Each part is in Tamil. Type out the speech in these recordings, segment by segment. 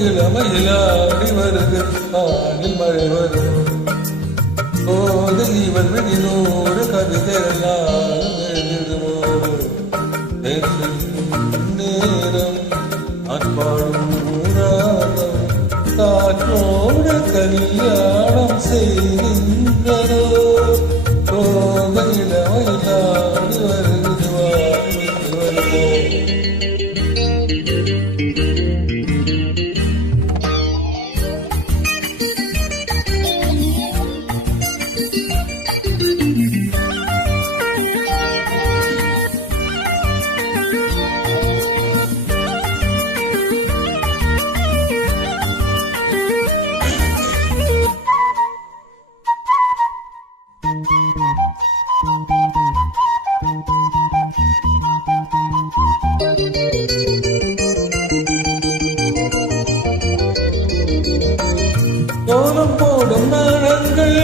இளமையிலாடி வருது ஆடி மழை வரும் போது இவன் வெளிநூறு கவிதைகளால் எழுதுமோ நேரம் அன்பாடும் ராகம் காற்றோடு கல்யாணம் செய்கின்றனோ இளமையிலாடி வருது வருமோ கோலம் போடும் நாணங்கள்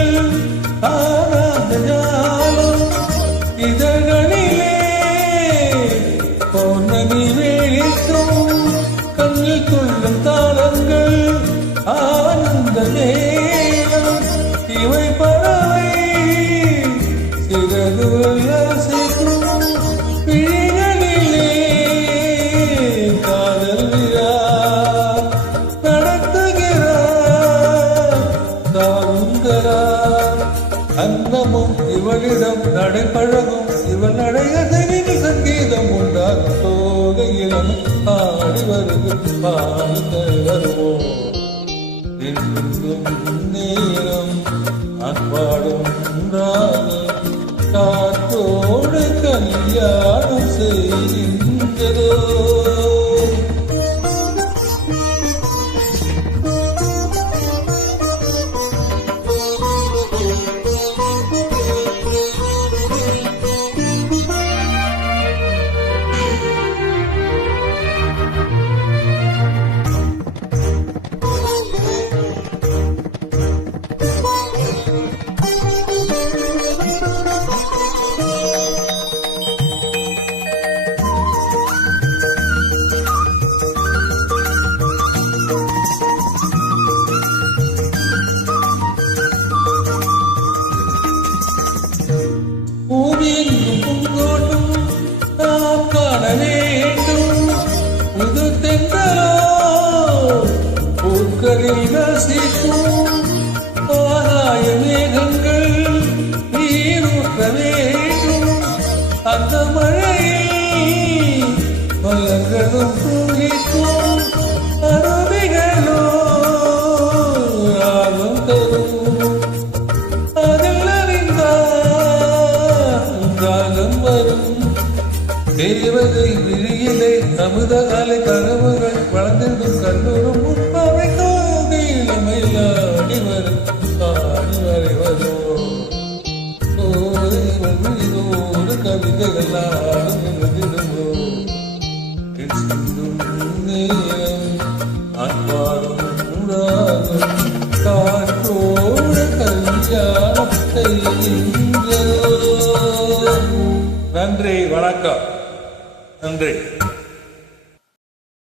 ஆராதனாலும் இதழ்களிலே பௌர்ணமி வேளிக்கும் கண்ணில் துள்ளும் தாளங்கள் ஆனந்த மேளம் இவை பறவை சிறகு உல்லாசிக்கும் விழிகளிலே காதல் விழா அன்னமும் இவளிடம் நடைபழகும் இவள் நடையசையில் சங்கீதம் உண்டாகும் தோகையிலம் ஆடி வருது பாடு வருவோம் நேரம் அன்பாடும் காற்றோடு கல்யாணம் செய்கின்றதோ ஆதாய மேகங்கள் நீரூற்ற வேண்டும் அந்த மழையில் மலர்களும் பூமிக்கும் அருவிகளோ ராகம் தரும் அதில் அறிந்தால் ராகம் வரும் தேவதை விழியிலே அமுத காலை கனவுகள் வளர்ந்திருக்கும் கல்லூரும் முன்பாவை ஆடி வரும் ஆடி வரை வரும் ஒரு கவிதைகள் எழுதிடுமோ நேரம் அன்பாடும் காற்றோடு கல்யாணத்தை நன்றி வணக்கம் நன்றி.